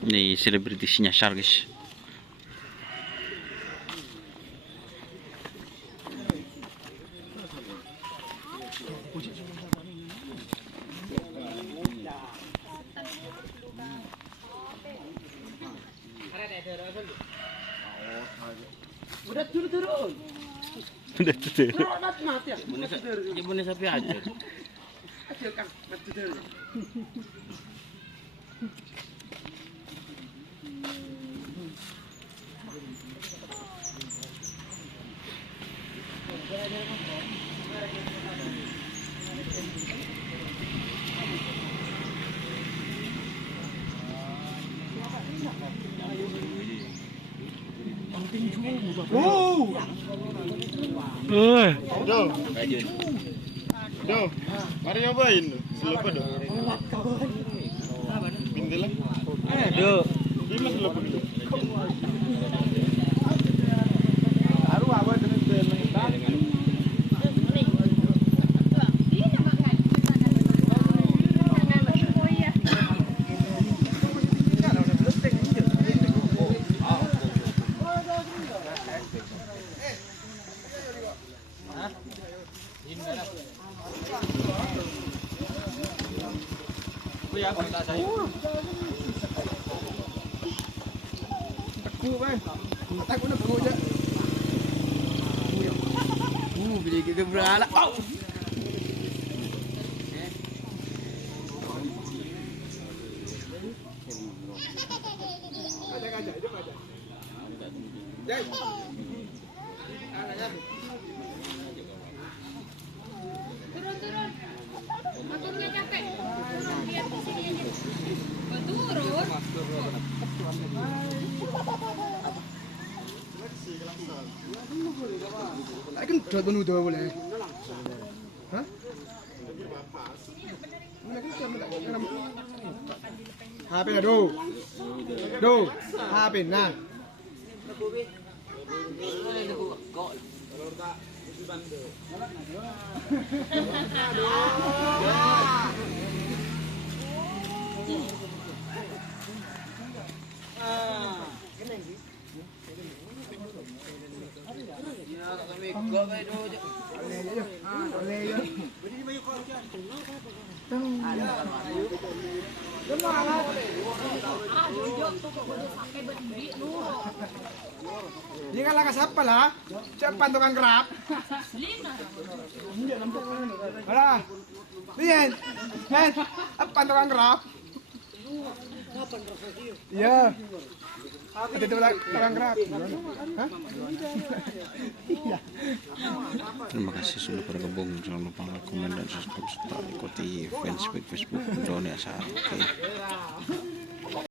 Ini selebritis nyasar guys. Udah turun. Udah tuh. Mati ya. Ibunya sapi aja. Aja kan, mati turun. Wow. Do, mari nyobain. Selepa do. Pintelan. Do. Ini selepa do. Baru apa dengan Teku bang, takut nak perut je. Bila kita beralak. Oh. Ajak, jom ajak. Jai. Turun. Motornya capek. Turun biar di sini aja. Turun. Kan dah penuh dah boleh. Hah? HP dah do. HP nah. Dia kan lakas apa lah? Cepat tukang kerap. Alah, lihat, apa tukang kerap? Iya. Ada tukang kerap. Terima kasih sudah bergabung. Jangan lupa komen dan subscribe serta ikuti Facebook Joni Asar. Oke.